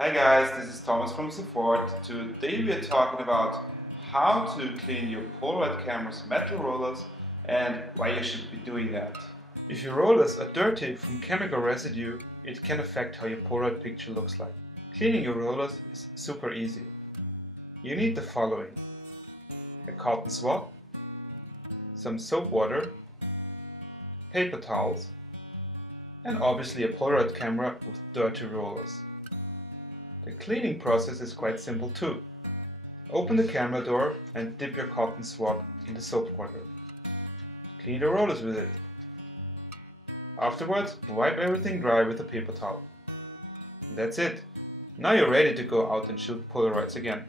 Hi guys, this is Thomas from Support. Today we are talking about how to clean your Polaroid camera's metal rollers and why you should be doing that. If your rollers are dirty from chemical residue, it can affect how your Polaroid picture looks like. Cleaning your rollers is super easy. You need the following: a cotton swab, some soap water, paper towels, and obviously a Polaroid camera with dirty rollers. The cleaning process is quite simple too. Open the camera door and dip your cotton swab in the soap water. Clean the rollers with it. Afterwards, wipe everything dry with a paper towel. And that's it. Now you're ready to go out and shoot Polaroids again.